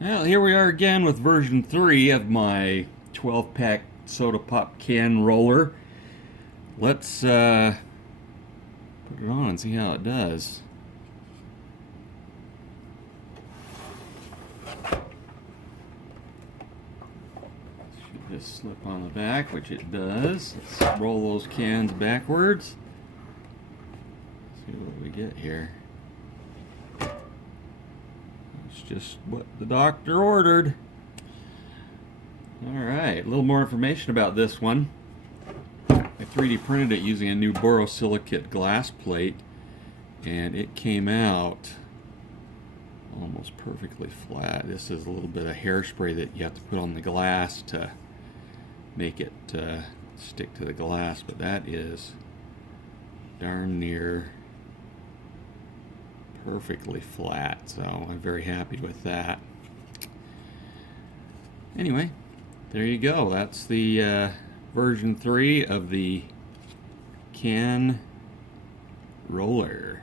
Well, here we are again with version 3 of my 12-pack soda pop can roller. Let's put it on and see how it does. Should just slip on the back, which it does. Let's roll those cans backwards. See what we get here. It's just what the doctor ordered. Alright, a little more information about this one. I 3D printed it using a new borosilicate glass plate, and it came out almost perfectly flat. This is a little bit of hairspray that you have to put on the glass to make it stick to the glass, but that is darn near perfectly flat, so I'm very happy with that. Anyway, there you go. That's the version 3 of the can roller.